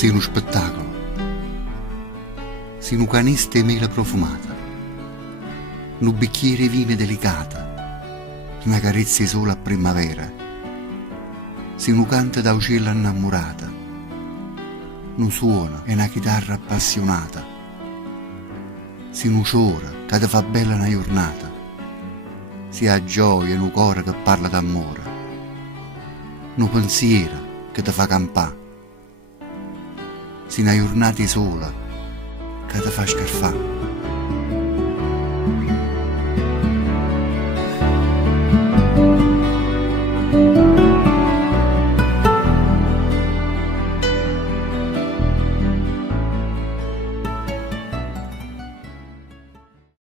sia uno spettacolo, sia un canista di mela profumata, un bicchiere di vino delicata, una carezza di sole a primavera, sia un canto da uccello innamorata, un suono e una chitarra appassionata, sia un ciore che ti fa bella una giornata, sia gioia e un cuore che parla d'amore, un pensiero che ti fa campà, sia una giornata sola che ti fa scarfà.